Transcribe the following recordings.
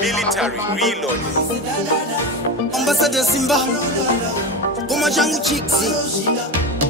Military reload. Ambassador Simba, Koma Jangu Chiksi,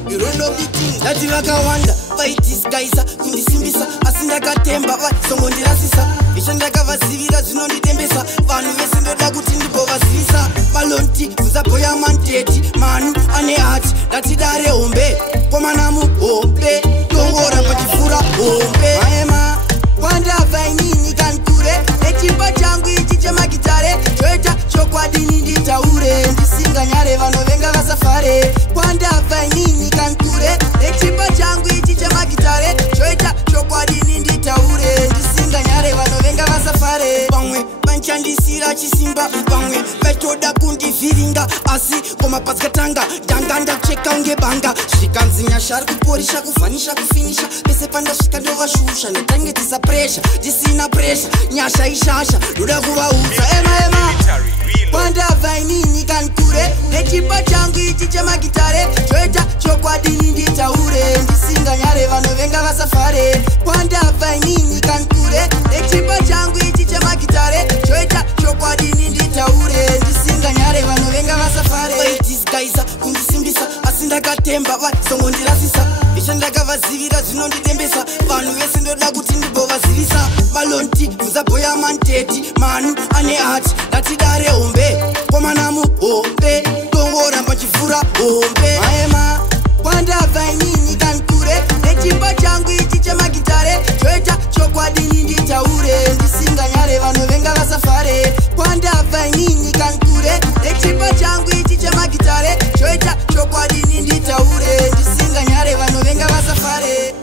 Irondo Beating, Lati Wakawanda, Fightis Kaisa, Kundisimbisa, Asinda Katemba, Songondirasisa, Ishanda Vasivira, Zinondi Tembesa, Vanu Yesindo Dagutindi Bovasisa, Malonti, Uzapoya Manteti, Manu, Ane Art, Lati Dare Ombe, Koma Namu, Ombe, Tongora Patifura, Ombe, Maema, Wanda Vaini, Kankure, Echimba Changu, Ichichema Gitare, Choeta, Chokwadini, Nditaure, Ndisinga Nyare, Vanovenga Vasafare, Wanda Vaini, Kankure, Echimba Changu, Ichichema Gitare, Choeta, Chokwadini, Nditaure, Ndisinga Nyare, Vanovenga Vasafare, Bangwe, Banchandisira Chisimba, Bangwe, Vetoda Kundi Viringa, Asi, Koma Paskatanga, Danganda Cheka Unge Banga, Shikanzinya Sharku Porisha, Kufanisha, Kufinisha, Pese Panda Shikandova Shusha, Netangetiza Pressure, Disina Pressure, Nyasha Ishasha, Luda Kuva Uza, Ema, Wanda Vaini, Kankure, Nechipa Changu, Ichichema Gitare, Choeta, Chokwadini, Nditaure, Ndisinga Nyare, Vanovenga Vasafare, Wanda Vaini, Kankure, Nechipa Changu, Ichichema Gitare, Choeta, Chokwadini, Nditaure, Ndisinga Nyare, Vanovenga Vasafare, Fightis Kaisa, Kundisimbisa, Asinda Katemba, Songondirasisa, Ishanda Vasivira, Zinondi Tembesa, Vanu Yesindo Dagutindi Bovasisa, Malonti, Uzapoya Manteti, Manu, Ane Art, Lati Dare Ombe, Koma Namu, Ombe, Tongora Patifura, Ombe, Maema, Wanda Vaini, Kankure, Echimba Changu, Ichichema Gitare, Choeta, Chokwadini, Nditaure, Ndisinga Nyare, Vanovenga Vasafare, Wanda Vaini, Kankure, Echimba Changu, Ichichema Gitare, Choeta, Chokwadini, Nditaure, Ndisinga Nyare, Vanovenga Vasafare.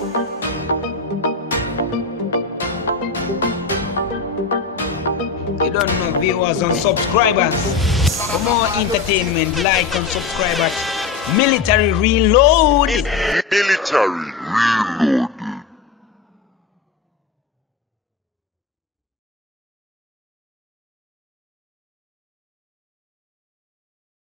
You don't know viewers and subscribers. For more entertainment, like and subscribe at Military Reload. Military reload.